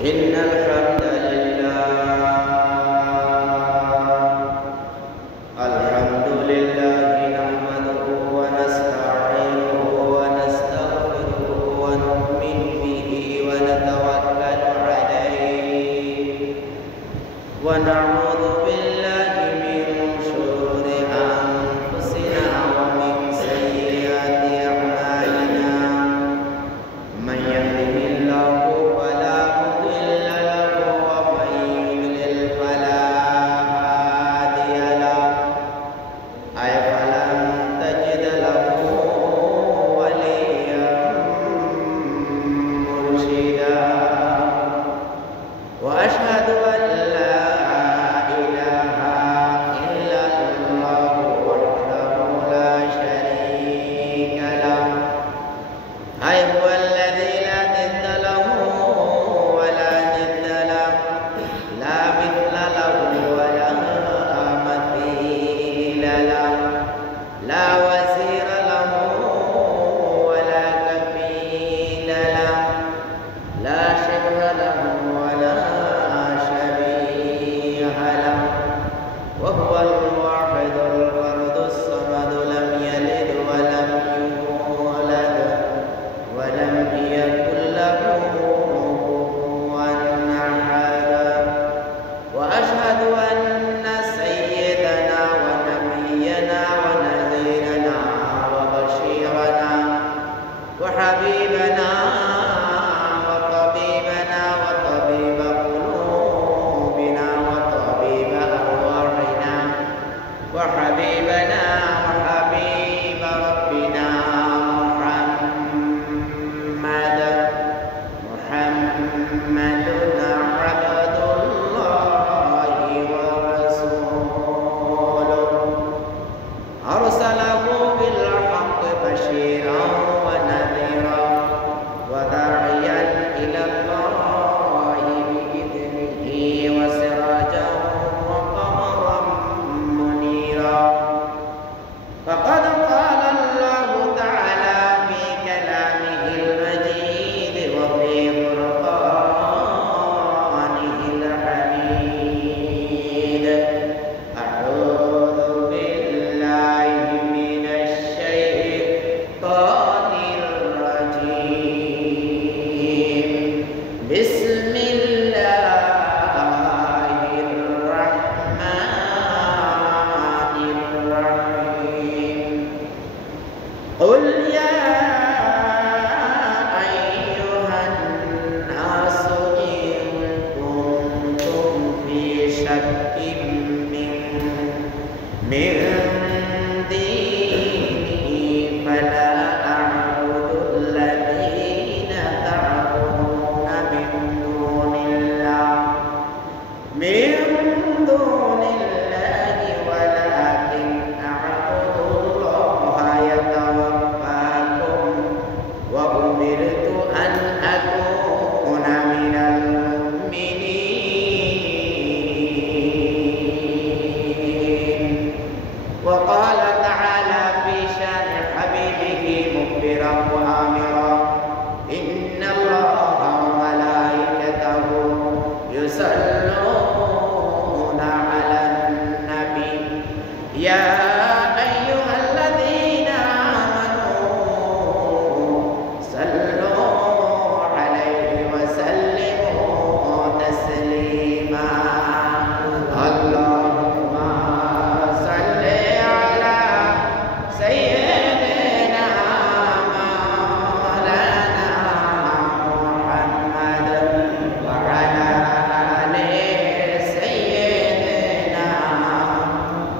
إن الحمد لله نحمده ونستعينه ونستغفره ونؤمن به ونتوكل عليه ونعوذ بالله من شرور أنفسنا ومن سيئات أعمالنا من يهده الله فلا مضل له ومن يضلل فلا هادي له فلن تجد له وليا مرشدا وأشهد أن لا إله إلا الله وحده لا شريك له هو الذي لا ند له ولا ند له لا مثل له ولا مثيل له لا وزير له ولا كفيل له لا شبه له ولا شبيه له وهو الواحد الفرد الصمد لم يلد ولم يولد ولم يكن له كفوا أحد وأشهد أن سيدنا ونبينا ونذيرنا وبشيرنا وحبيبنا وطبيبنا وطبيب قلوبنا وطبيب أرواحنا وحبيبنا وحبيب ربنا محمد عبد الله ورسوله أرسله بالحق بشيرا ونذيرا وداعيا إلى الله بإذنه وسراجا وقمرا منيرا فقد قال الله تعالى في كلامه المجيد وفي فرقانه الحميد أعوذ بالله من الشيطان الرجيم بسم الله الرحمن الرحيم قل يا أيها الناس إن كنتم في شك من ديني فلا أعبد الذين تعبدون من دون الله ولكن أعبد الله يتوفاكم وأمرت أن أكون من المؤمنين وقال تعالى في شان حبيبه مخبرا وآمرا إن الله وملائكته يصلون على النبي يا أيها الذين آمنوا صلوا عليه وسلموا تسليما اللهم صل على سيدنا مولانا محمد وعلى آل سيدنا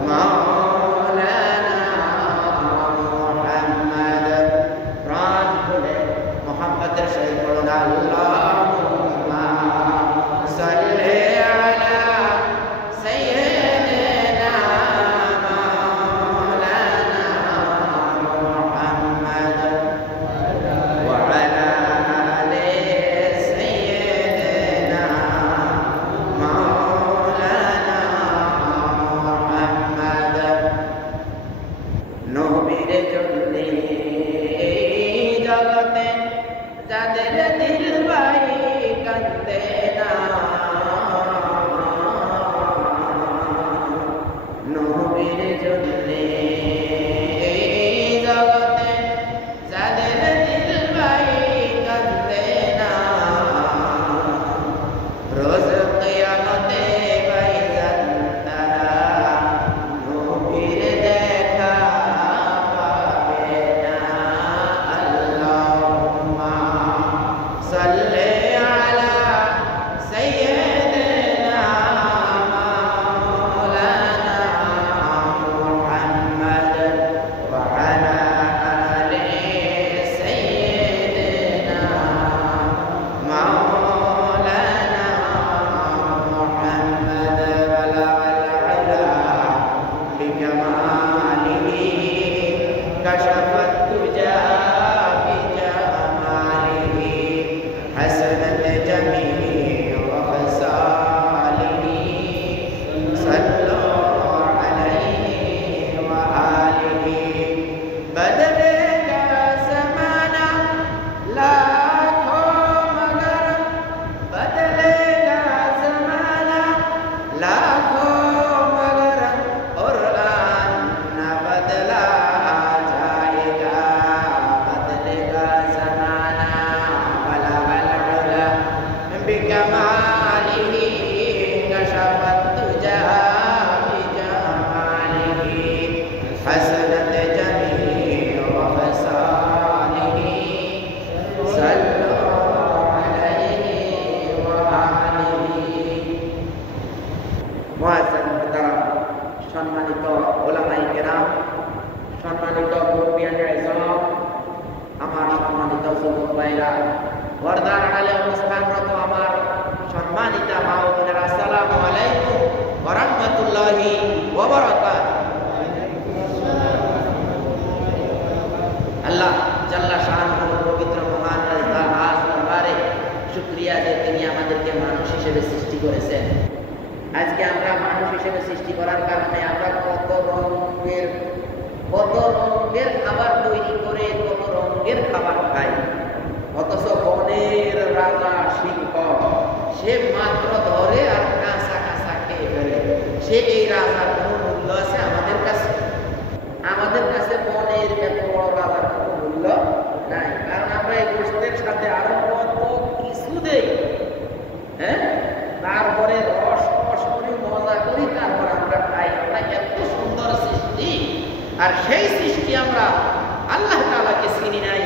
مولانا محمد प्राण बोले मोहम्मद रसूल बोलना अल्लाहुम्मा सल्ली अला सय्यिदना मौलाना मुहम्मद व अला आलि सय्यिदना मौलाना मुहम्मद नबीर जन्ने जगते जाদের दिल भाई का কান্দে না নবীর জন্যে এই জগতে যাদের দিল ভাই কান্দে না রোজ কিয়ামতে ভাই জান্নারা নবীর দেখা পাবে না আল্লাহুম্মা সাল্লি আলা সাইয়্যিদিনা মাওলানা মুহাম্মদ ওয়া আলা আলি সাইয়্যিদিনা মাওলানা মুহাম্মদ বালাগাল উলা বিকামালিহি কাশাফাত তুজা বিজামালিহি حسنت جميع خصاله صلوا عليه وآله بدلेगा ज़माना लाखों मगर बदलेगा ज़माना लाखों मगर कुरान न बदला जाएगा बदलेगा ज़माना बलगल उला बिकमालिही कशफत तुजा बिजमालिही हसनत जमीअ खसालिही सल्लु अलैहि व आलिहि মুআজ্জাম মুহতারাম সম্মানিত উলামায়ে কেরাম সম্মানিত মুরব্বিয়ানে ইসলাম আমার সম্মানিত যুবক ভাইরা পর্দার আড়ালে অবস্থানরত আমার সম্মানিত মা ও বোনেরা আসসালামু আলাইকুম ওয়া রাহমাতুল্লাহি ওয়া বারাকাতুহু আল্লাহ জাল্লা শাআনুহু পবিত্র মহান রাজ দরবারে শুকরিয়া যে তিনি আমাদেরকে মানুষ হিসেবে সৃষ্টি করেছেন আজকে আমরা মানুষ হিসেবে সৃষ্টি করার কারণে আমরা কত রঙের খাবার তৈরি করে কত রঙের খাবার খাই অথচ বনের রাজা সিংহ সে মাত্র ধরে আর কাঁচা কাঁচা খেয়ে ফেলে সে এই রাজার কোনো মূল্য আছে আমাদের কাছে বনের এত বড় রাজার কোনো মূল্য নাই কারণ আমরা এই গোষ্ঠের সাথে আরো কত কিছু দেই হ্যাঁ তারপরে রস করি মজা করি তারপর আমরা খাই আমরা এত সুন্দর সৃষ্টি আর সেই সৃষ্টি আমরা আল্লাহ তাআলাকে চিনি নাই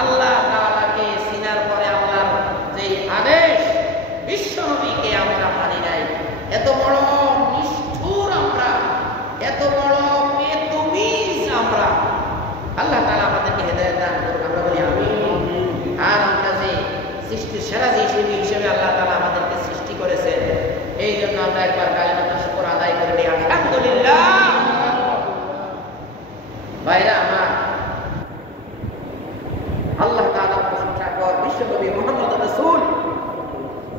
আল্লাহ তাআলাকে চিনার পরে আল্লাহর যে আদেশ বিশ্বনবীকে আমরা মানি নাই এত বড় নিষ্ঠুর আমরা এত বড় বেতমিজ আমরা আল্লাহ তাআলা আমাদেরকে হেদায়েত দান করুন আমরা বলি আমিন আর আমরা যে সৃষ্টির সেরা হিসেবে আল্লাহ তাআলা আমাদেরকে সৃষ্টি করেছেন এই জন্য আমরা একবার কালিমাতুল শুকর আদায় করে নিই আলহামদুলিল্লাহ ভাইরা আমার আল্লাহ তাআলার প্রশংসা কর বিশ্বনবী মুহাম্মদ রাসূল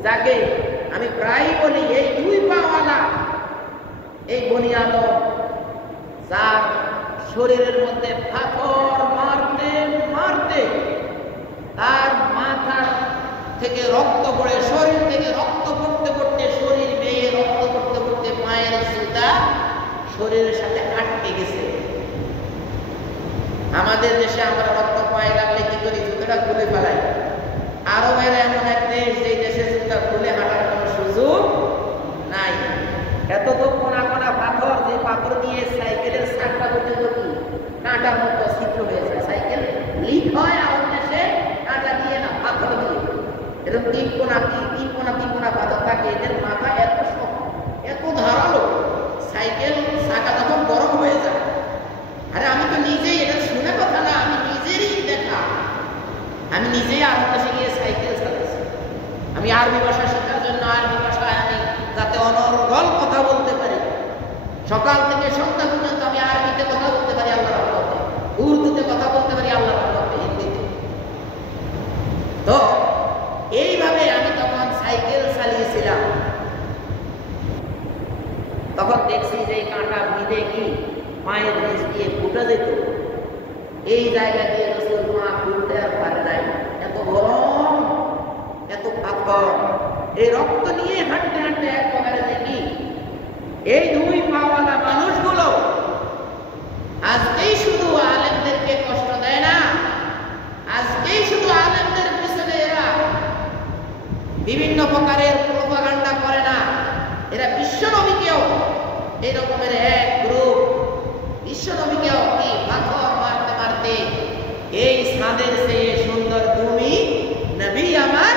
যাকে আমি প্রায় বলি এই দুই পাওয়ালা এই বনি আদম যার শরীরের মধ্যে পাথর মারতে মারতে তার মাথা থেকে রক্ত পড়ে শরীর থেকে রক্ত পড়তে পড়তে শরীর বেয়ে রক্ত পড়তে পড়তে পায়ের জুতা শরীরের সাথে আটকে গেছে আমাদের দেশে আমরা রক্ত পায়ে লাগলে কি করি জুতাটা খুলে ফেলাই আরবের এমন এক দেশ যে দেশে জুতা খুলে হাঁটার কোনো সুযোগ নাই এত তো কোনা কোনা পাথর যে পাথর দিয়ে সাইকেলের চাকা পর্যন্ত কি কাঁটার মতো ছিদ্র হয়ে যায় সাইকেল লিক হয় আর দেশে কাঁটা দিয়ে না পাথর দিয়ে এরকম তিন কোনা পাথর থাকে এদের মাথা এত ধারালো সাইকেল চাকা যখন গরম হয়ে যায় আরে আমি তো নিজেই এটা শুনে কথা না আমি নিজেরই দেখা আমি নিজেই আরব দেশে গিয়ে সাইকেল চালাচ্ছি আমি আরবি ভাষা শেখার জন্য আরবি ভাষায় আমি যাতে অনর্গল কথা বলতে পারি সকাল থেকে সন্ধ্যা পর্যন্ত আমি আরবিতে কথা বলতে পারি আল্লাহর রহমতে উর্দুতে কথা বলতে পারি আল্লাহর রহমতে হিন্দিতে তো এইভাবে আমি তখন সাইকেল চালিয়েছিলাম তখন দেখছি যে কাঁটা বিঁধে কি মায়ের নিচ দিয়ে ফুটে যেত এই জায়গা দিয়ে রাসূল মা খুলতে আর পারে নাই এত গরম এত পাথর এই রক্ত নিয়ে হাঁটতে হাঁটতে এক প্রকারে দেখি এই দুই পাওয়ালা মানুষগুলো আজকেই শুধু আলেমদেরকে কষ্ট দেয় না, আজকেই শুধু আলেমদের পিছনে এরা বিভিন্ন প্রকারের প্রোপাগান্ডা করে না, এরা বিশ্বনবীকেও এই রকমের এক গ্রুপ বিশ্বনবীকেও কি পাথর মারতে মারতে এই সাদের চেয়ে সুন্দর তুমি নবী আমার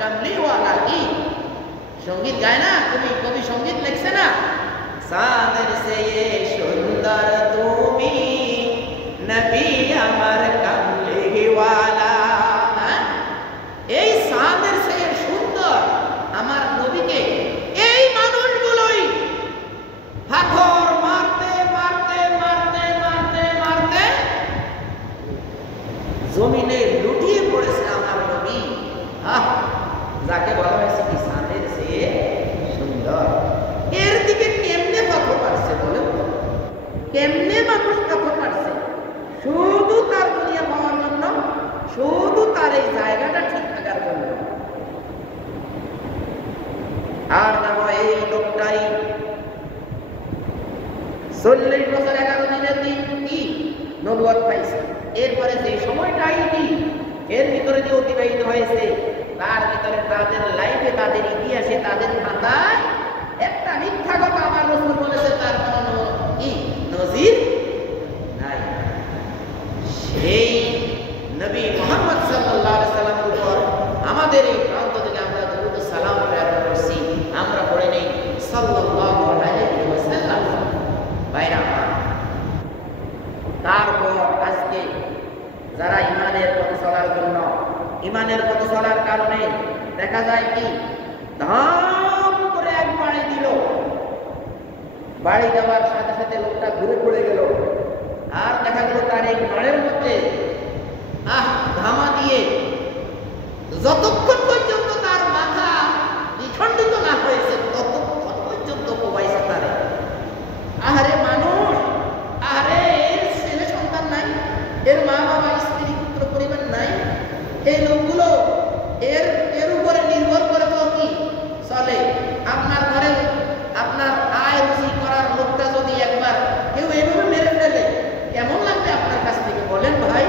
কামলিওয়ালা কি সঙ্গীত গায় না, কবি সঙ্গীত লিখছে না, সাদের চেয়ে সুন্দর তুমি নবী আমার কামলিওয়ালা। এই সাদের চেয়ে সুন্দর আমার নবীকে এই মানুষগুলোই পাথর মারতে মারতে মারতে মারতে মারতে জমিনে লুটিয়ে পড়েছে আমার নবী। যাকে বলা হয়েছে কি সাদের চেয়ে সুন্দর, এর দিকে কেমনে পাথর মারছে বলেন তো? কেমনে মানুষ পাথর মারছে? শুধু তার দুনিয়া পাওয়ার জন্য, শুধু তার এই জায়গাটা ঠিক থাকার জন্য। আর না হয় এই লোকটাই 40 বছর 11 দিনের দিন কি নবুয়ত পাইছে, এরপরে যে সময়টাই কি এর ভিতরে যে অতিবাহিত হয়েছে তার ভিতরে তাদের লাইফে, তাদের ইতিহাসে, তাদের খাতায় একটা মিথ্যা কথা আমার রাসূল বলেছে তার কোনো কি নজির নাই। সেই নবী মুহাম্মদ সাল্লাল্লাহু আলাইহি সাল্লামের উপর আমাদের এই প্রান্ত থেকে আমরা দরুদ ও সালাম প্রেরণ করছি, আমরা পড়ে নেই সাল্লাল্লাহু আলাইহি ওয়াসাল্লাম। ভাইরা, তারপর আজকে যারা ইমানের পথে চলার জন্য, ইমানের পথে চলার কারণে দেখা যায় কি ধাম করে এক বাড়ি দিল, বাড়ি যাওয়ার সাথে সাথে লোকটা ঘুরে পড়ে গেল, আর দেখা গেল তার এই বাড়ির মধ্যে ধামা দিয়ে যতক্ষণ পর্যন্ত তার মাথা দ্বিখণ্ডিত না হয়েছে ততক্ষণ পর্যন্ত কোবাইছে তারে। আহারে মানুষ, আহারে এর ছেলে সন্তান নাই, এর মা বাবা স্ত্রী পুত্র পরিবার নাই, এই লোকগুলো এর উপরে নির্ভর করে তো কি চলে। আপনার ঘরে আপনার আয় রুজি করার লোকটা যদি একবার কেউ এইভাবে মেরে ফেলে কেমন লাগবে আপনার কাছ থেকে বলেন ভাই?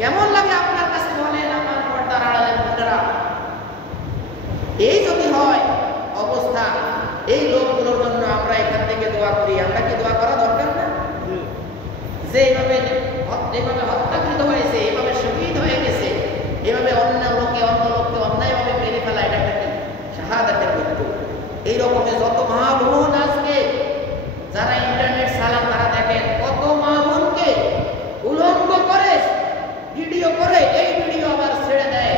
কেমন লাগে আপনার কাছে বলেন আমার পর্দার আড়ালে বোনেরা? এই যদি হয় অবস্থা, এই লোকগুলোর জন্য আমরা এখান থেকে দোয়া করি। আমরা কি দোয়া করা দরকার না? যে এইভাবে হত্যাকৃত হয়েছে, এইভাবে শহীদ হয়ে গেছে, এইভাবে অন্য লোককে অন্যায়ভাবে মেরে ফেলা, এটা একটা কি শাহাদাতের মৃত্যু। এই রকমের যত মা বোন আজকে যারা ইন্টারনেট চালান তারা দেখেন কত মা বোনকে উলঙ্গ করে ভিডিও করে, এই ভিডিও আবার ছেড়ে দেয়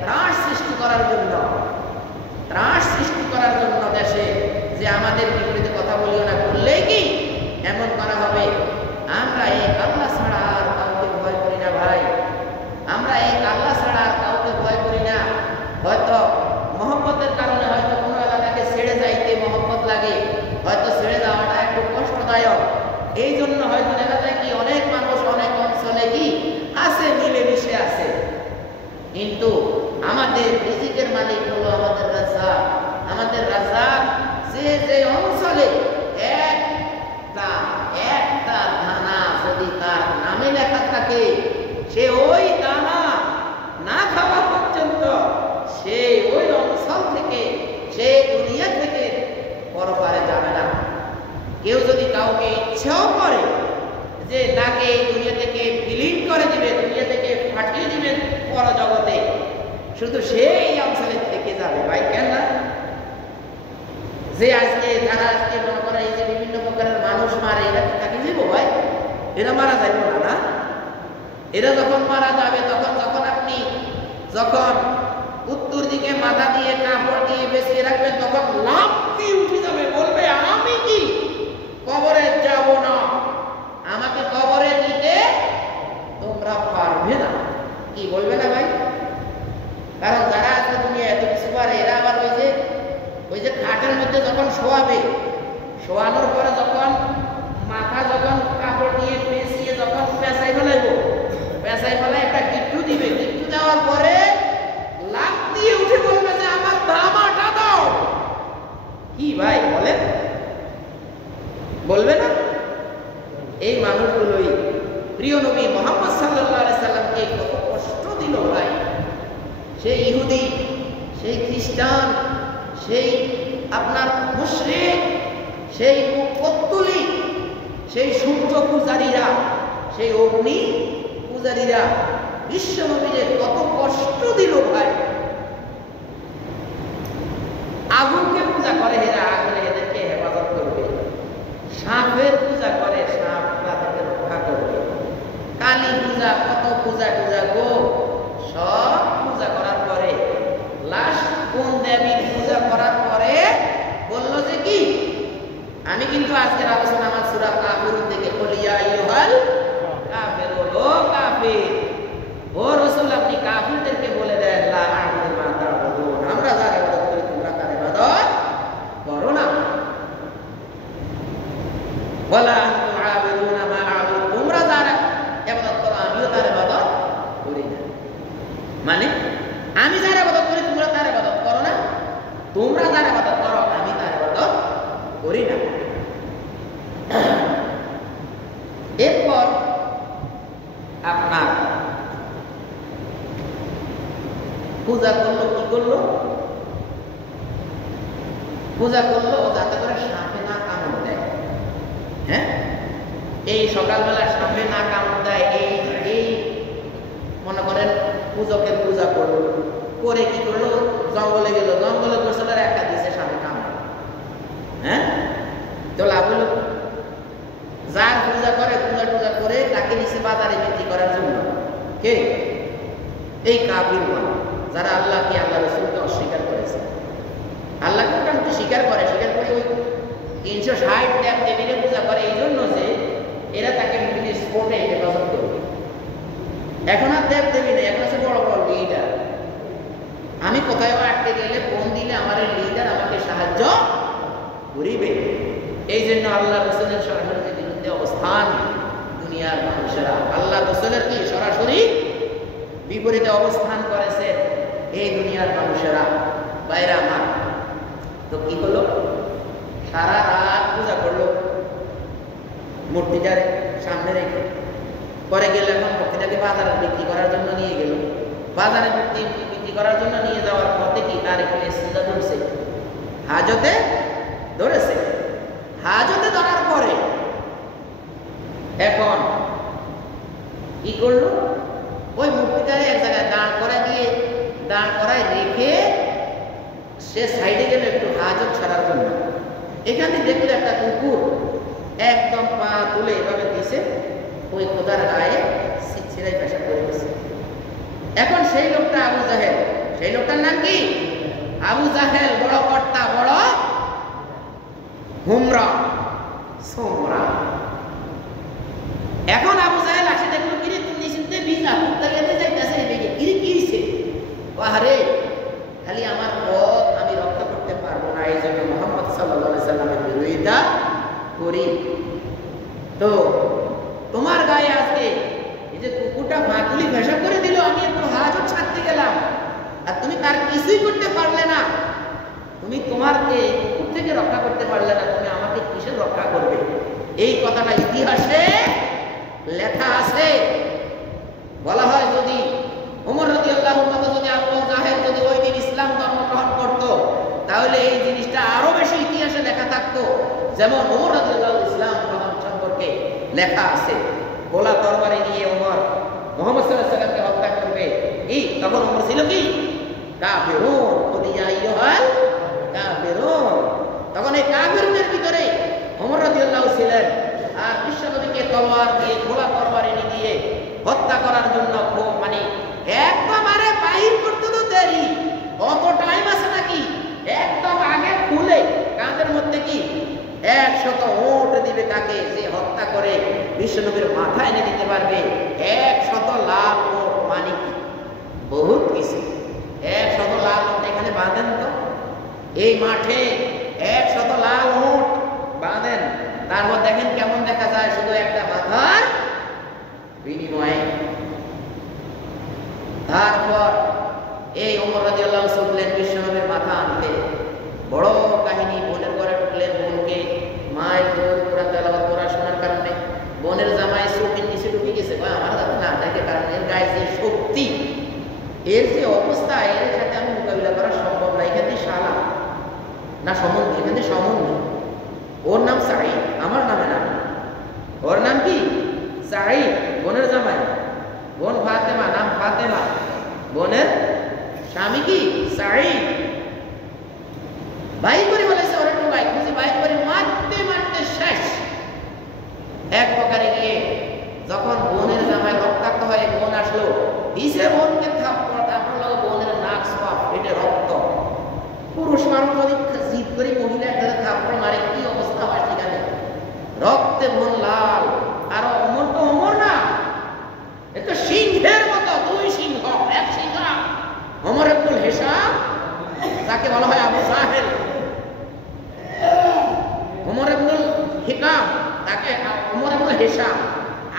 ত্রাস সৃষ্টি করার জন্য, ত্রাস সৃষ্টি করার জন্য দেশে যে আমাদের বিপরীতে কথা বলিও না, করলেই কি এমন করা হবে। আমরা এই আল্লাহ ছাড়া আর কাউকে ভয় করি না ভাই, আমরা এই আল্লাহ ছাড়া আর কাউকে ভয় করি না। হয়তো মহব্বতের কারণে হয়তো কোনো এলাকাকে ছেড়ে যাইতে মহব্বত লাগে, হয়তো ছেড়ে যাওয়াটা একটু কষ্টদায়ক, এই জন্য হয়তো দেখা যায় কি অনেক মানুষ অনেক অঞ্চলে কি আছে মিলেমিশে আছে, কিন্তু আমাদের রিজিকের মালিক হলো আমাদের রাজ্জাক। আমাদের রাজ্জাক যে অঞ্চলে একটা দানা যদি তার নামে লেখা থাকে, সে ওই দানা না খাওয়া পর্যন্ত সে ওই অঞ্চল থেকে, সে দুনিয়া থেকে পরপারে যাবে না। কেউ যদি কাউকে ইচ্ছাও করে যে তাকে এই দুনিয়া থেকে বিলীন করে দিবে, দুনিয়া থেকে পাঠিয়ে দিবেন পরজগতে, শুধু সেই অঞ্চলে থেকে যাবে ভাই। কেন না? যে আজকে যারা আজকে মনে করে এই যে বিভিন্ন প্রকারের মানুষ মারে, এরা কি তাকে দিব ভাই? এরা মারা যাবে না, না? এরা যখন মারা যাবে তখন আপনি উত্তর দিকে মাথা দিয়ে কাপড় দিয়ে বেঁচিয়ে রাখবেন, তখন লাফ দিয়ে উঠে যাবে, বলবে আমি কি কবরে যাব না, আমাকে কবরে দিতে তোমরা পারবে না। কি বলবে না ভাই? কারণ যারা আজকে দুনিয়া এত কিছু পারে, এরা আবার ওই যে খাটের মধ্যে যখন শোয়াবে, শোয়ানোর পরে যখন মাথা যখন কাপড় দিয়ে পেঁচিয়ে যখন পেঁচাই ফেলাইব, পেঁচাই ফেলাই একটা গিট্টু দিবে, গিট্টু দেওয়ার পরে লাফ দিয়ে উঠে বলবে যে আমার ধামাটা কি ভাই বলেন, বলবে না? এই মানুষগুলোই প্রিয় নবী মুহাম্মদ সাল্লাল্লাহু আলাইহি সাল্লামকে কত কষ্ট দিল ভাই। সেই ইহুদি, সেই খ্রিস্টান, সেই আপনার মুশরিক, সেই পত্তলি, সেই সূর্য পূজারীরা, সেই অগ্নি পূজারীরা বিশ্ব নবীকে কত কষ্ট দিল ভাই। আগুনকে পূজা করে, এরা আগুনে এদেরকে হেফাজত করবে। সাপের পূজা করে, সাপ তাদেরকে রক্ষা করবে। কালী পূজা, কত পূজা টুজা গো, সব পূজা করার পরে লাস্ট কোন দেবীর পূজা করার পরে বললো যে কি, আমি কিন্তু আজকের আলোচনা আমার সূরা কাফিরুন থেকে বলিয়া আইয়ুহাল কাফিরুন, ও কাফির, ও রাসূল আপনি কাফিরদেরকে বলে দেন লা আ'বুদু মা তা'বুদুন, আমরা যারা ইবাদত করি তোমরা তার ইবাদত করো না। ওয়ালা আনতুম আ'বুদুনা মা আ'বুদু, তোমরা যারা ইবাদত করো আমিও তার ইবাদত করি না। মানে আমি যার ইবাদত করি তোমরা তার ইবাদত করো না, তোমরা যার ইবাদত করো আমি তার ইবাদত করি না। এরপর আপনার পূজা করলো, কি করলো? পূজা করলো যাতে করে সাপে না কামড় দেয়। হ্যাঁ, এই সকালবেলা সাপে না কামড় দেয়, এই মনে করেন পূজকের পূজা করলো, করে কি করলো? জঙ্গলে গেল, জঙ্গলে গোসলের একটা দিছে সাপে কামড়। হ্যাঁ, তো লাভ হলো? যার পূজা করে, পূজা টুজা করে তাকে নিচে বাজারে বিক্রি করার জন্য, কে? এই কাফির মানুষ যারা আল্লাহকে, আল্লাহ রাসূলকে অস্বীকার করেছে। আল্লাহকে মোটামুটি স্বীকার করে, স্বীকার করে ওই 360 দেব দেবীরে পূজা করে এই জন্য যে এরা তাকে বিভিন্ন স্পোর্টে হেফাজত করবে। এখন আর দেব দেবী নেই, এখন আছে বড় বড় লিডার। আমি কোথায় আটকে গেলে ফোন দিলে আমার লিডার আমাকে সাহায্য করিবে। এই জন্য আল্লাহ রাসূলের সরাসরি বিরুদ্ধে অবস্থান দুনিয়ার মানুষেরা আল্লাহ রাসূলের কি সরাসরি বিপরীতে অবস্থান করেছে এই দুনিয়ার মানুষেরা। বাইরে আমার তো কি হলো? সারা রাত পূজা করলো মূর্তিটার সামনে রেখে, পরে গেলে এখন মূর্তিটাকে বাজারে বিক্রি করার জন্য নিয়ে গেল। বাজারে বিক্রি করার জন্য নিয়ে যাওয়ার পথে কি তার একটু এসিদা ধরছে, হাজতে ধরেছে। হাজতে ধরার পরে এখন কি করলো? ওই মূর্তিটারে এক জায়গায় দাঁড় করায় রেখে সে সাইডে গেল একটু হাজত ছাড়ার জন্য। এখানে দেখলো একটা কুকুর একদম পা তুলে এভাবে দিছে, ওই খোদার গায়ে ছিঁড়াই পেশাব করে দিছে। এখন সেই লোকটা আবু জাহেল, সেই লোকটার নাম কি? আবু জাহেল, বড় কর্তা, বড় হুমরা সোমরা। এখন আবু জাহেল আসে দেখলো, কিরে তুমি চিনতে বিনা কুত্তা গেতে যাইতাছে এদিকে, কিরে কি হইছে? আরে খালি আমার পথ আমি রক্ষা করতে পারবো না, এই জন্য মুহাম্মদ সাল্লাল্লাহু আলাইহি সাল্লামের বিরোধিতা করি। তো তোমার গায়ে আজকে এই যে কুকুরটা মাতুলি পেশাব করে দিল, আমি একটু হাজত ছাড়তে গেলাম আর তুমি তার কিছুই করতে পারলে না, তুমি তোমারকে কুকুর থেকে রক্ষা করতে পারলে না, তুমি আমাকে কিসের রক্ষা করবে? এই কথাটা ইতিহাসে লেখা আছে। বলা হয় যদি ওমর রাদিয়াল্লাহু আনহু যদি আবু জাহেল যদি ওই দিন ইসলাম ধর্ম গ্রহণ করত, তাহলে এই জিনিসটা আরো বেশি ইতিহাসে লেখা থাকতো। যেমন ওমর রাদিয়াল্লাহু ইসলাম গ্রহণ সম্পর্কে লেখা আছে, গোলা তরবারি নিয়ে ওমর মুহাম্মদ সাল্লাল্লাহু আলাইহি ওয়াসাল্লামকে হত্যা করবে। এই তখন ওমর ছিল কি? কাফিরুন, বলিয়া আইয়ুহাল কাফিরুন। তখন এই কাফিরদের ভিতরে ওমর রাদিয়াল্লাহু ছিলেন। আর বিশ্বনবীকে তলোয়ার দিয়ে, গোলা তরবারি দিয়ে হত্যা করার জন্য খুব মানে একদম আরে বাহির করতে তো দেরি, অত টাইম আছে নাকি? একদম আগে খুলে কাঁধের মধ্যে কি 100 ওট দিবে কাকে যে হত্যা করে বিশ্বনবীর মাথায় এনে দিতে পারবে। 100 লাল ওট মানে কি? বহুত কিছু। 100 লাল ওট এখানে বাঁধেন তো, এই মাঠে 100 লাল ওট বাঁধেন, তারপর দেখেন কেমন দেখা যায় শুধু একটা মাথার বিনিময়ে। তারপর এই ওমর রাদিয়াল্লাহু ছুটলেন বিশ্বনবীর মাথা আনতে। বড় কাহিনী, বোনের ভর্তি, এর যে অবস্থা, এর সাথে আমি মোকাবিলা করা সম্ভব না। এখানে শালা না সম্বন্ধে, এখানে সম্বন্ধে। ওর নাম সাঈদ, আমার নামে না। ওর নাম কি? সাঈদ, বোনের জামাই। বোন ফাতেমা, নাম ফাতেমা। বোনের স্বামী কি? সাঈদ। বাইক করে বলেছে, ওর একটু বাইক বুঝি, বাইক করে মারতে মারতে শেষ। এক প্রকারে গিয়ে যখন বোনের জামাই রক্তাক্ত হয়ে বোন আসলো, দিছে বোনকে থাপ্পড়, তারপর লোক বোনের নাক সব পেটে রক্ত। পুরুষ মানুষ যদি জিদ করে মহিলা একটা থাপ্পড় মারে কি অবস্থা হয় সেখানে, রক্তে বোন লাল। আর অমর তো অমর না, এ তো সিংহের মতো, দুই সিংহ, এক সিংহ। ওমর ইবনুল হিশাম, তাকে বলা হয় আবু জাহেল। ওমর ইবনুল হিকাম, তাকে ওমর ইবনুল হিশাম,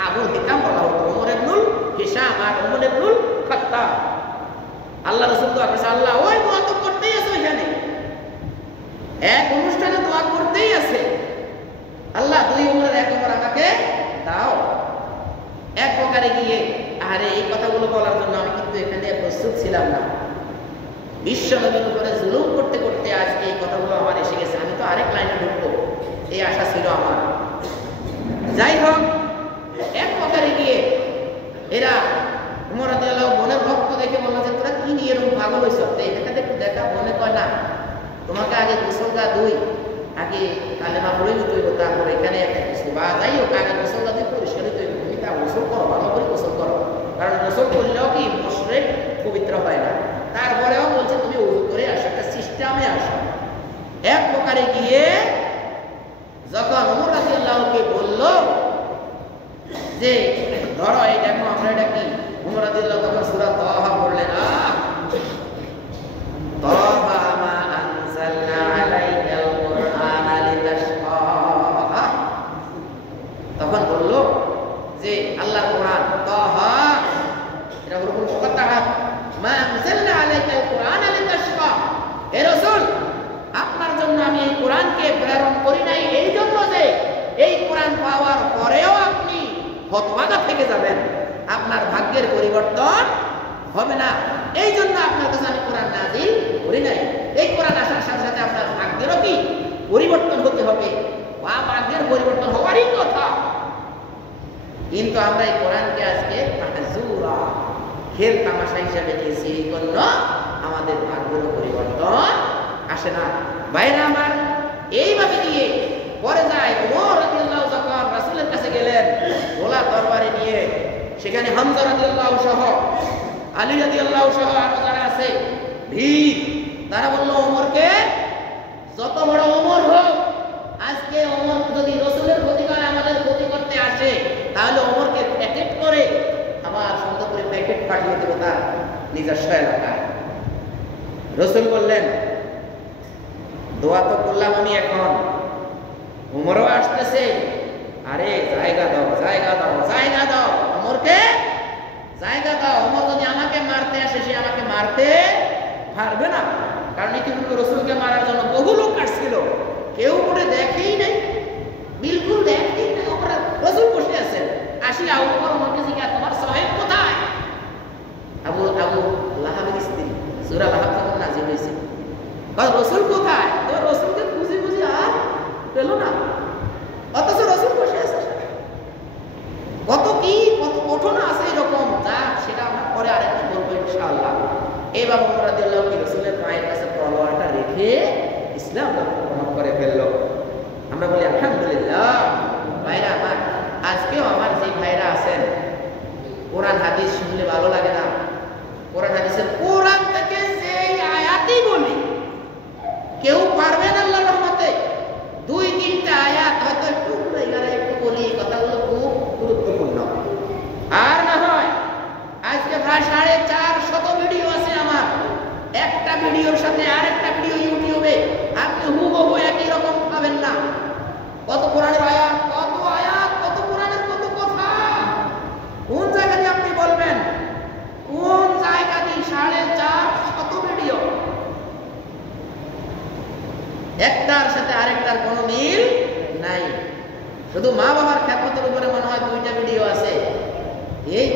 আবু হিকাম বলা হতো। ওমর ইবনুল হিশাম আর ওমর ইবনুল খাত্তাব। আল্লাহ রাসূল দোয়া করেছে, আল্লাহ ওই দোয়া তো করতেই আছে, ওইখানে এক অনুষ্ঠানে দোয়া করতেই আছে, আল্লাহ দুই ওমরের এক ওমর আমাকে দাও। এক প্রকারে গিয়ে, আরে এই কথাগুলো বলার জন্য আমি কিন্তু এখানে প্রস্তুত ছিলাম না। বিশ্ব নবীর উপরে জুলুম করতে করতে আজকে এই কথাগুলো আমার এসে গেছে। আমি তো আরেক লাইনে ঢুকবো, এই আশা ছিল আমার। যাই হোক, এক প্রকারে গিয়ে এরা উমর রাদিয়াল্লাহু বোনের রক্ত দেখে বলল যে, তোরা কি নিয়ে এরকম পাগল হইছ? এখানে দেখা। মনে কয় না, তোমাকে আগে গোসলটা দুই, আগে কালেমা পড়ে নিতে হইব, তারপর এখানে একটা কিছু বা যাই হোক, আগে গোসলটা দিয়ে পরিষ্কার হইতে হইব। তুমি তা গোসল করো, ভালো করে গোসল করো, কারণ গোসল করলেও কি মুশরিক পবিত্র হয় না। তারপরেও বলছে তুমি ওযু করে আসো, একটা সিস্টেমে আসো। এক প্রকারে গিয়ে যখন ওমর রাদিয়াল্লাহুকে বলল যে ধরো এই দেখো আমরা এটা কি, ওমর রাদিয়াল্লাহু তখন সূরা তাহা পড়লেন, তাহা মা আনজালনা আলাইকাল কুরআনা লিতাশকা। তখন বলল যে আল্লাহর কোরআন, তাহা, এটা হুরুফুল মুকাত্তাআত, মা আনজালনা আলাইকাল কুরআনা লিতাশকা। হে রাসূল, আপনার জন্য আমি এই কোরআনকে প্রেরণ করি নাই এই জন্য যে এই কোরআন পাওয়ার পরেও আপনি হতভাগা থেকে যাবেন, আপনার ভাগ্যের পরিবর্তন হবে না। এই জন্য আপনার কাছে আমি কোরআন নাযিল করি নাই। এই কোরআন আসার সাথে সাথে আপনার ভাগ্যেরও কি পরিবর্তন হতে হবে, বা ভাগ্যের পরিবর্তন হওয়ারই কথা। কিন্তু আমরা এই কোরআনকে আজকে মাহজুরা, খেল তামাশা হিসাবে নিয়েছি, এই জন্য আমাদের ভাগ্যেরও পরিবর্তন আসে না। বাইরে আমার এইভাবে দিয়ে পরে যায়। ওমর রাদিয়াল্লাহু যখন রাসূলের কাছে গেলেন গোলা তরবারি নিয়ে, সেখানে হামজা রাদিয়াল্লাহু সহ, আলী রাদিয়াল্লাহু সহ আরো যারা আছে ভিড়, তারা বলল ওমরকে, যত বড় ওমর হোক, আজকে ওমর যদি রাসূলের ক্ষতি করে, আমাদের ক্ষতি করতে আসে, তাহলে ওমরকে প্যাকেট করে আবার সুন্দর করে প্যাকেট পাঠিয়ে দেব তার নিজস্ব এলাকায়। রাসূল বললেন, দোয়া তো করলাম আমি, এখন ওমরও আসতেছে, আরে জায়গা দাও, জায়গা দাও, জায়গা দাও, ওমরকে জায়গা দাও। ওমর যদি আমাকে মারতে আসে, সে আমাকে মারতে পারবে না, কারণ ইতিপূর্বে রাসূলকে মারার জন্য বহু লোক আসছিল, কেউ করে দেখেই নাই, বিলকুল দেখেই নাই। ওমর রাসূল বসে আছেন, আসি ওমর ওমরকে জিজ্ঞাসা, তোমার সাহেব কোথায়? আবু লাহাবের স্ত্রী, সূরা লাহাব যখন নাযিল হয়েছে, রাসূল কোথায়? তো রাসূলকে খুঁজে খুঁজে আর পেল না, অথচ রাসূল বসে আছে। কত ঘটনা আছে এরকম, যা সেটা আমরা পরে আরেকদিন বলবো ইনশাআল্লাহ। এইবার ওমর রাদিয়াল্লাহু কি রাসূলের পায়ের কাছে তলোয়ারটা রেখে ইসলাম গ্রহণ করে ফেলল। আমরা বলি আলহামদুলিল্লাহ। ভাইরা আমার, আজকেও আমার যে ভাইরা আছেন, কোরআন হাদিস শুনলে ভালো লাগে না, কোরআন হাদিসের কোরআন থেকে যে আয়াতই বলি, কেউ পারবেন আল্লাহর রহমতে দুই তিনটা আয়াত হয়তো একটু একটু বলি, এই কথাগুলো খুব গুরুত্বপূর্ণ। আর না হয় আজকে প্রায় 450 ভিডিও আছে আমার, একটা ভিডিওর সাথে আরেকটা ভিডিও ইউটিউবে আপনি হুবহু একই রকম পাবেন না। কত কোরআনের আয়াত, কত কোরআনের কত কথা, কোন জায়গা দিয়ে আপনি বলবেন, কোন জায়গা দিয়ে 450 ভিডিও, একটার সাথে আরেকটার কোনো মিল নাই। শুধু মা বাবার খেদমতের উপরে মনে হয় 2টা ভিডিও আছে। এই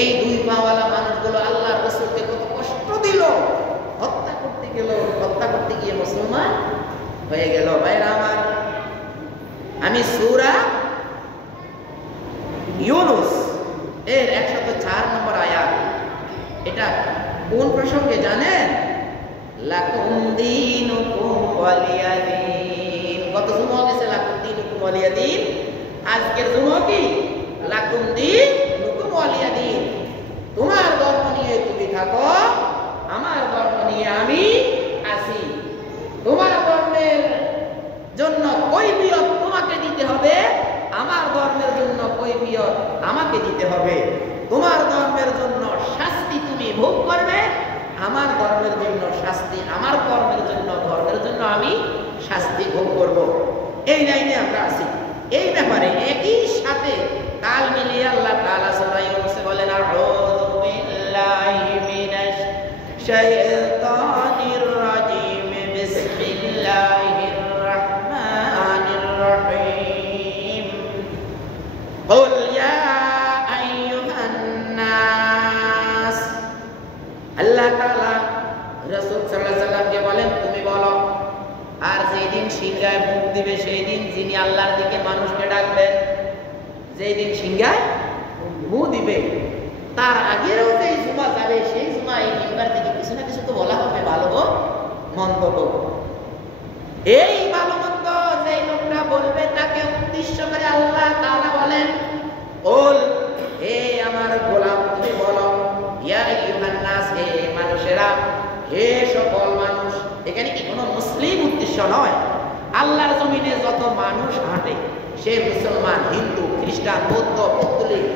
এই দুই পাওয়ালা মানুষগুলো আল্লাহর রাসূলকে কত কষ্ট দিল, হত্যা করতে গিয়ে মুসলমান হয়ে গেল। ভাইরা আমার, আমি সূরা ইউনূস এর 104 নম্বর আয়াত, এটা কোন প্রসঙ্গে জানেন? লাকুম দীনুকুম ওয়ালিয়া দীন। কত জুমা গেছে লাকুম দীনুকুম ওয়ালিয়া দীন, আজকের জুমা কি লাকুম দীনুকুম ওয়ালিয়া দীন। তোমার ধর্ম নিয়ে তুমি থাকো, আমার ধর্ম নিয়ে আমি আছি। তোমার ধর্মের জন্য কৈফিয়ত তোমাকে দিতে হবে, আমার ধর্মের জন্য কৈফিয়ত আমাকে দিতে হবে। তোমার ধর্মের জন্য শাস্তি তুমি ভোগ করবে, আমার ধর্মের জন্য শাস্তি, আমার কর্মের জন্য ধর্মের জন্য আমি শাস্তি ভোগ করব। এই লাইনে আমরা আছি। এই ব্যাপারে একই সাথে তাল মিলিয়ে আল্লাহ তাআলা সূরা ইউনূসে বলেন, আউযু বিল্লাহি মিনাশ শাইতানির রাজিম, বিসমিল্লাহির রাহমানির রহিম। কুল ইয়া আইয়ুহান নাস। আল্লাহ তাআলা রাসূল সাল্লাল্লাহু আলাইহি সাল্লামকে বলেন, তুমি বলো। আর যেদিন সিংহায় মুখ দিবে, সেই দিন যিনি আল্লাহর দিকে মানুষকে ডাকবেন, যেই দিন সিংহায় মুখ দিবে, তার আগেরও যে জুমা যাবে, সেই জুমা এই মিম্বার থেকে কিছু না কিছু তো বলা হবে, ভালো হোক মন্দ হোক। এই ভালো মন্দ যে লোকটা বলবে, তাকে উদ্দেশ্য করে আল্লাহ তাআলা বলেন, ওল হে আমার গোলাম তুমি বলো, ইয়া আইয়ুহান নাস, হে মানুষেরা, হে সকল মানুষ। এখানে কি কোনো মুসলিম উদ্দেশ্য নয়। আল্লাহর জমিনে যত মানুষ হাঁটে, সে মুসলমান, হিন্দু, খ্রিস্টান, বৌদ্ধ, পৌত্তলিক,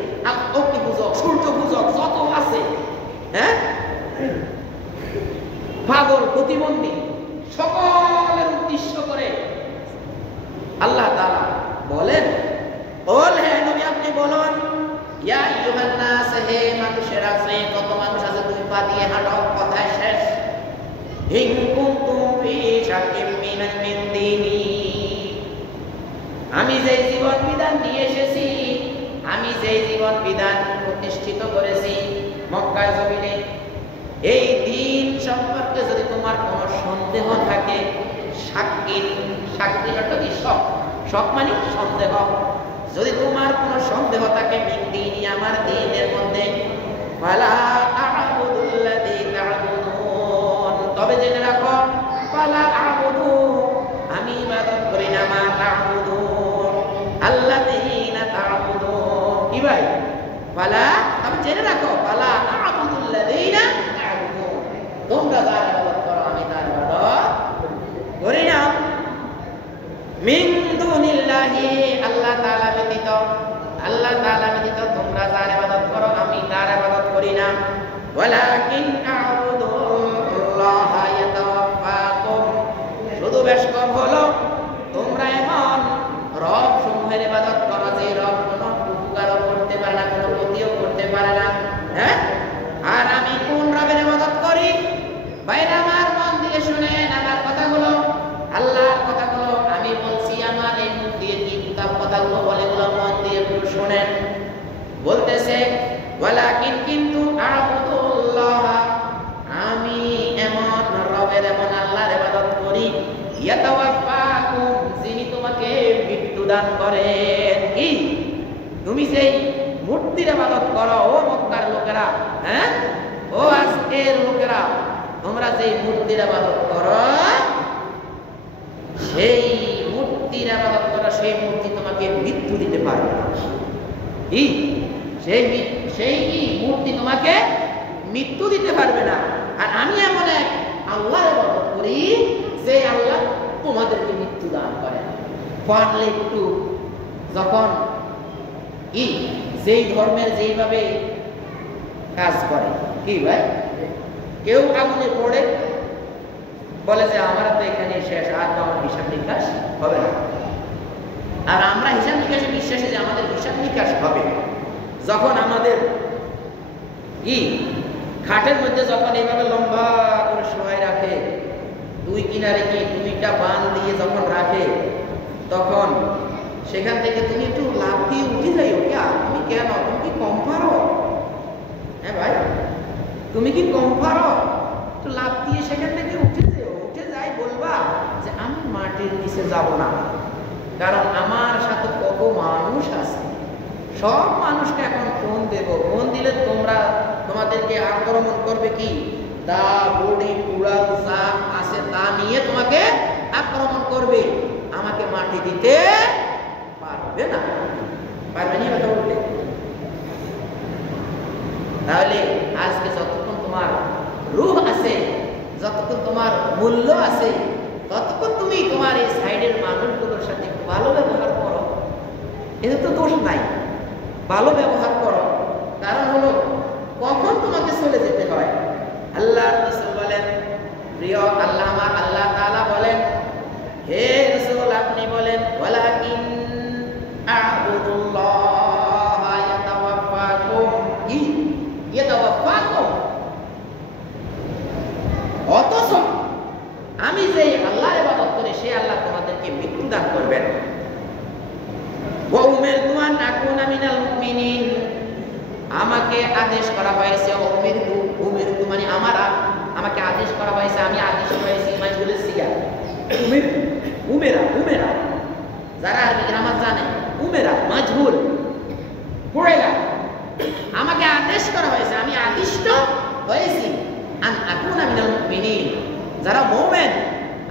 অগ্নি পূজক, সূর্য পূজক যত আছে, হ্যাঁ, পাগল, প্রতিবন্ধী, সকলের উদ্দেশ্য করে আল্লাহ তাআলা বলেন, ওল হে নবী আপনি বলুন, ইয়া আইয়ুহান নাস, হে মানুষেরা, যে কত মানুষ আছে দুই পা দিয়ে হাঁটো, কথায় শেষ। ইন কুনতুম ফি শাক্কিন মিন দীনি, আমি যে জীবন বিধান নিয়ে এসেছি, আমি যে জীবন বিধান প্রতিষ্ঠিত করেছি মক্কার জমিনে, এই দিন সম্পর্কে যদি তোমার কোনো সন্দেহ থাকে, শাক্কিন অর্থ কি? শক মানে সন্দেহ। যদি তোমার কোনো সন্দেহ থাকে মিন দীনি, আমার দ্বীনের মধ্যে, ফালা আ'বুদুল্লাযী তা'বুদুন, তবে জেনে রাখো, ফালা আ'বুদু, আমি ইবাদত করি না, মা তা'বুদুন, আল্লাযীনা তা'বুদুন। কি ভাই? ফালা, আমি জেনে রাখো, ফালা আ'বুদুল্লাযীনা তা'বুদুন, তোমরা যার ইবাদত করো আমি তার ইবাদত করি না। মিন দুনিল্লাহি, আল্লাহ তাআলা ব্যতীত, আল্লাহ তাআলা ব্যতীত তোমরা যার ইবাদত করো আমি তার ইবাদত করি না। ওয়ালাকিন আ'বুদুল্লাহা ইয়াতাওয়াফাকুম, শুধু বেশ কম হলো তোমরা এমন রব সমূহের ইবাদত করো যে রব কোনো উপকারও করতে পারে না, কোনো ক্ষতিও করতে পারে না। হ্যাঁ, আর আমি কোন রবের ইবাদত করি? বাইরে আমার মন দিয়ে শুনেন আমার কথাগুলো, আল্লাহর কথাগুলো আমি বলছি, আমার এই মুখ দিয়ে কি কিতাব কথাগুলো বলে, গুলো মন দিয়ে শুনেন। বলতেছে, ওয়ালাকিন, কিন্তু, আ'বুদুল্লাহ, আমি এমন রবের, এমন আল্লাহর ইবাদত করি, ইয়াতাওয়াফাকুম, যিনি তোমাকে মৃত্যু দান করেন। কি? তুমি যেই মূর্তির ইবাদত করো, ও মক্কার লোকেরা, হ্যাঁ, ও আজকের লোকেরা, তোমরা যেই মূর্তির ইবাদত করো, সেই মূর্তির ইবাদত করো, সেই মূর্তি তোমাকে মৃত্যু দিতে পারবে না। কি? সেই কি মূর্তি তোমাকে মৃত্যু দিতে পারবে না। আর আমি এমন এক আল্লাহর ইবাদত করি, যে আল্লাহ তোমাদেরকে মৃত্যু দান করেন। পারলে একটু যখন কি যেই ধর্মের যেইভাবে কাজ করে, কি ভাই, কেউ আগুনে পড়ে বলে যে আমার তো এখানে শেষ, আর তো আমার হিসাব নিকাশ হবে না। আর আমরা হিসাব নিকাশে বিশ্বাসী যে আমাদের হিসাব নিকাশ হবে যখন আমাদের কি খাটের মধ্যে যখন এইভাবে লম্বা করে শোয়াই রাখে, দুই কিনারে কি দুইটা বান দিয়ে যখন রাখে, তখন সেখান থেকে তুমি একটু লাফ দিয়ে উঠে যাই, ওকে তুমি কেন, তুমি কি কম পারো? তুমি কি কম পারো? তো লাভ দিয়ে সেখান থেকে উঠে যেও, উঠে যাই বলবা যে আমি মাটির নিচে যাব না, কারণ আমার সাথে কত মানুষ আছে, সব মানুষকে এখন ফোন দেব, ফোন দিলে তোমাদেরকে আক্রমণ করবে কি দা বডি কুড়াল যা আছে তা নিয়ে তোমাকে আক্রমণ করবে, আমাকে মাটি দিতে পারবে না। পারবে না কথা বললে? তাহলে আজকে যতক্ষণ তোমার রূহ আছে, যতক্ষণ তোমার মূল্য আছে, ততক্ষণ তুমি তোমার এই সাইডের মানুষগুলোর সাথে ভালো ব্যবহার করো, এতে তো দোষ নাই, ভালো ব্যবহার করো। কারণ হলো কখন তোমাকে চলে যেতে হয়। আল্লাহ রাসূল বলেন, প্রিয় আল্লাহ তাআলা বলেন, হে রাসূল আপনি বলেন ওয়ালাকিন আ'বুদুল্লাহ ইয়াতাওয়াফাকুম, কি ইয়াতাওয়াফাকুম, অথচ আমি যে আল্লাহর ইবাদত করি সেই আল্লাহ তোমাদেরকে মৃত্যু দান করবেন। ওয়া উমিরতু আন আকুনা মিনাল মুমিনিন, আমাকে আদেশ করা হয়েছে, উমিরতু মানে আমাকে আদেশ করা হয়েছে, আমি আদেশ হয়েছি মাইজুল সিয়া, উমেরা যারা আরবি গ্রামার জানে, উমেরা মাজহুল পড়েলা, আমাকে আদেশ করা হয়েছে, আমি আদিষ্ট হয়েছি আন আকুনা মিনাল মুমিনিন, যারা মুমিন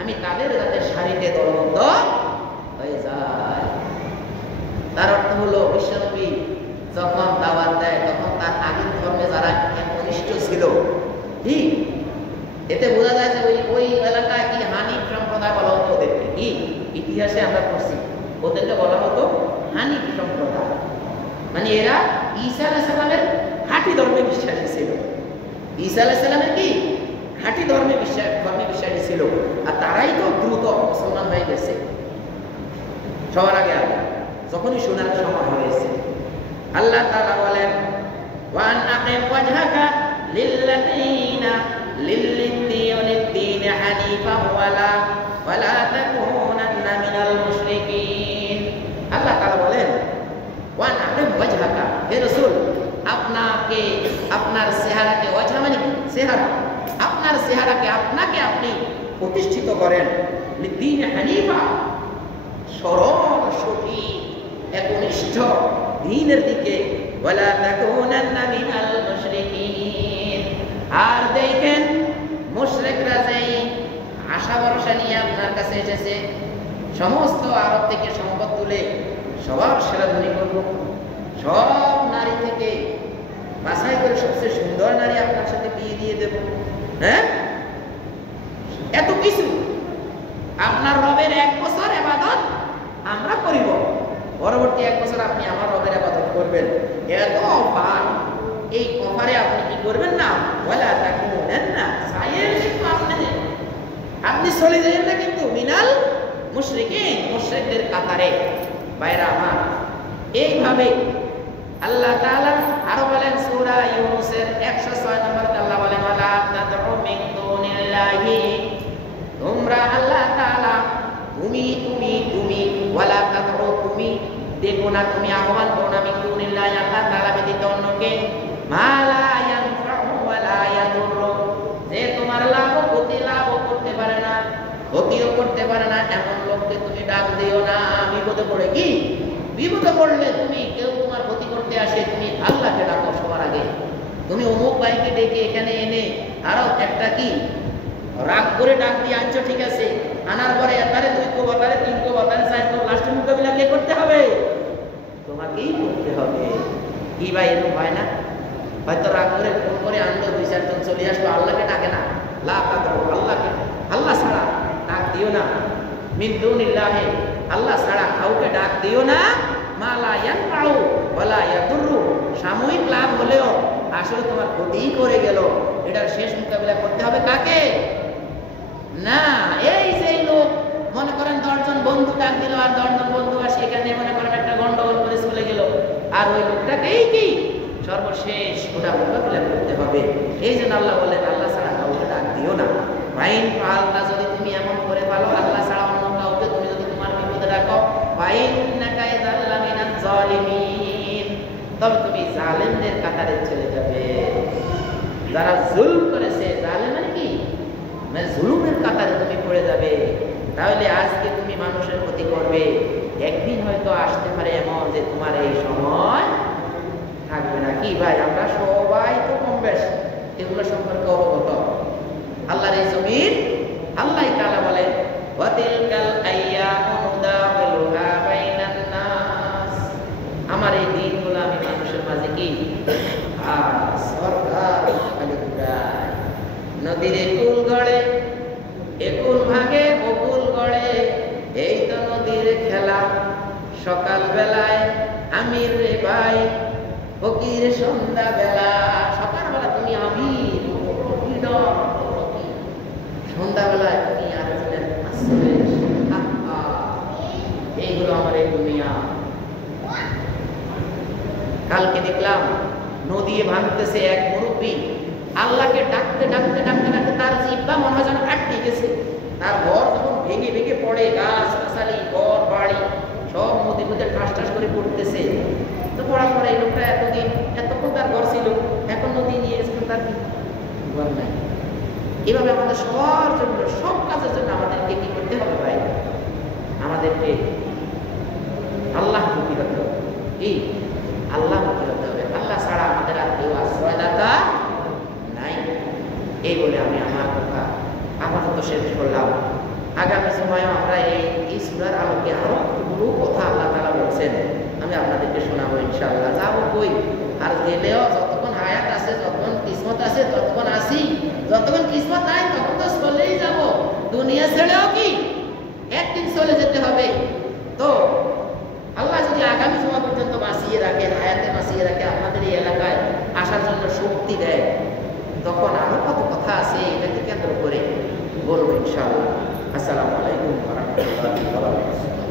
আমি তাদের যাতে সারিতে দলবদ্ধ হয়ে যায়। তার অর্থ হলো বিশ্বনবী যখন দাওয়াত দেয় তখন তার আগের ধর্মে যারা একনিষ্ঠ ছিল, ঠিক এতে বোঝা যায় যে ওই এলাকায় কি হানিফ সম্প্রদায় বলা হতো ওদেরকে, কি ইতিহাসে আমরা পড়ছি ওদেরকে বলা হতো হানিফ সম্প্রদায়, মানে এরা ঈসা আলাইহিস সালামের খাঁটি ধর্মে বিশ্বাসী ছিল। ঈসা আলাইহিস সালামের কি খাঁটি ধর্মে বিশ্বাসী ছিল, আর তারাই তো দ্রুত মুসলমান হয়ে গেছে সবার আগে যখনই শোনার সময় হয়েছে। আল্লাহ তাআলা বলেন ওয়ান আকিম ওয়াজহাকা লিল্লাযিনা লিদ্দীন হানিফা ওয়ালা তাকুনান্না মিনাল মুশরিকিন। আল্লাহ তাআলা বলেন ওয়ান আকিম ওয়াজহাকা, হে রাসূল আপনাকে আপনার চেহারাকে, ওয়াজহা মানে চেহারা, আপনার চেহারাকে আপনাকে আপনি প্রতিষ্ঠিত করেন লিদ্দীন হানিফা, সরল সঠিক একনিষ্ঠ দ্বীনের দিকে, ওয়ালা তাকুনান্না মিনাল মুশরিকিন। আর দেখেন মুশরিকরা যেই আশা ভরসা নিয়ে আপনার কাছে এসেছে, সমস্ত আরব থেকে সম্পদ তুলে সবার সেরা ধনী করব, সব নারী থেকে বাছাই করে সবচেয়ে সুন্দর নারী আপনার সাথে বিয়ে দিয়ে দেব, হ্যাঁ এত কিছু, আপনার রবের 1 বছর ইবাদত আমরা করিব, পরবর্তী 1 বছর আপনি আমার রবের ইবাদত করবেন, এত অফার, এই অফারে আপনি কি করবেন না, ওয়ালা তাকুনান্না, আপনি চলে যাবেন না কিন্তু মিনাল মুশরিকিন, মুশরিকদের কাতারে। ভাইরা আমার, এইভাবে আল্লাহ তাআলা আরো বলেন সূরা ইউনূসের 106 নম্বরে আল্লাহ বলেন ওয়ালা তাদউ মিন দুনিল্লাহি, তোমরা আল্লাহ তাআলা তুমি ওয়ালা তাদউ, তুমি দেখো না, তুমি আহ্বান করো না মিন দুনিল্লাহি, আল্লাহ তাআলা ব্যতীত অন্যকে, মা লা ইয়ানফাউ ওয়ালা ইয়াদুররু, যে তোমার লাভ করতে পারে না, ক্ষতিও করতে পারে না, এমন লোককে তুমি ডাক দিও না। বিপদে পড়ে কি, বিপদে পড়লে তুমি কেউ তোমার ক্ষতি করতে আসে, তুমি আল্লাহকে ডাকো সবার আগে। তুমি অমুক ভাইকে ডেকে এখানে এনে আরো একটা কি রাগ করে ডাক দিয়ে আনছো, ঠিক আছে, আনার পরে এবারে 2 কো বাতারে 3 কো বাতারে 4 কো, লাস্টের মোকাবিলা কে করতে হবে? তোমাকেই করতে হবে। কি ভাই এরকম হয় না? হয়তো রাগ করে ফোন করে আনলো, 2-4 জন চলে আসলো, আল্লাহকে ডাকে না, লা তাদউ, আল্লাহকে, আল্লাহ ছাড়া ডাক দিও না, মিন দুনিল্লাহি, আল্লাহ ছাড়া কাউকে ডাক দিও না, মা লা ইয়ানফাউ ওয়ালা ইয়াদুররু, সাময়িক লাভ হলেও আসলে তোমার ক্ষতিই করে গেল, এটার শেষ মোকাবিলা করতে হবে কাকে? না এই যে লোক মনে করেন 10 জন বন্ধু ডাক দিল, আর 10 জন বন্ধু আসে এখানে মনে করেন একটা গন্ডগোল করে চলে গেল, আর ওই লোকটাকেই কি সর্বশেষ ওটা মোকাবিলা করতে হবে। এই জন্য আল্লাহ বলেন আল্লাহ ছাড়া কাউকে ডাক দিও না। ফাইন ফালতা, যদি তুমি এমন করে পালো আল্লাহ ছাড়া অন্য কাউকে তুমি যদি তোমার বিপদে রাখো, ফাইন্নাকা ইযাল লামিনাজ জালিমিন, তবে তুমি জালেমদের কাতারে চলে যাবে। যারা জুলুম করেছে, জালেম মানে কি, মানে জুলুমের কাতারে তুমি পড়ে যাবে। তাহলে আজকে তুমি মানুষের ক্ষতি করবে, একদিন হয়তো আসতে পারে এমন যে তোমার এই সময় থাকবে না। কি ভাই, আমরা সবাই তো কম বেশ এগুলো সম্পর্কে অবগত। আল্লাহর এই জমির আল্লাহ তাআলা বলেন, ওয়াতিলকাল আইয়ামু নুদাউলুহা বাইনান নাস, আমার এই দিনগুলো আমি মানুষের মাঝে কি সরকার খালি ঘুরাই। নদীর একুল গড়ে, একুল ভাগে বকুল গড়ে, এই তো নদীর খেলা। সকাল বেলায় আমির রে ভাই, ফকির সন্ধ্যা বেলা। সকাল বেলা তুমি আমির, সন্ধ্যা বেলায় তুমি আরেকজনের আসলে। এইগুলো আমার এই দুনিয়া। কালকে দেখলাম নদী ভাঙতেছে, এক মুরব্বী আল্লাহকে ডাকতে ডাকতে ডাকতে ডাকতে তার জিহ্বা মনে হয় যেন আটকে গেছে। তার ঘর যখন ভেঙে ভেঙে পড়ে, গাছ গাছালি ঘর বাড়ি সব নদীর মধ্যে ঠাস ঠাস করে পড়তেছে। তো পড়ার পরে এই লোকটা এতদিন এতক্ষণ তার ঘর ছিল, এখন নদী নিয়ে এসে তার ঘর নাই। এভাবে আমাদের সবার জন্য, সব কাজের জন্য আমাদেরকে কি করতে হবে ভাই? আমাদেরকে আল্লাহমুখী হতে হবে। কি আল্লাহমুখী হতে হবে। আল্লাহ ছাড়া আমাদের আর কেউ আশ্রয়দাতা নাই। এই বলে আমি আমার কথা আপাতত শেষ করলাম। আগামী সময়ে আমরা এই সূরার আলোকে আরো বহু কথা আল্লাহ তাআলা বলছেন আমি আপনাদেরকে শোনাবো ইনশাআল্লাহ। যাবো কই, আর গেলেও যতক্ষণ হায়াত আছে, যতক্ষণ কিসমত আছে ততক্ষণ আসি, যতক্ষণ কিসমত নাই তখন তো চলেই যাব। দুনিয়া ছেড়েও কি একদিন চলে যেতে হবে। তো আল্লাহ যদি আগামী সময় পর্যন্ত বাঁচিয়ে রাখে, হায়াতে বাঁচিয়ে রাখে, আমাদের এই এলাকায় আসার জন্য শক্তি দেয়, তখন আরো কত কথা আছে এটাকে কেন্দ্র করে বলবো ইনশাআল্লাহ। আসসালামু আলাইকুম ওয়া রাহমাতুল্লাহি ওয়া বারাকাতুহু।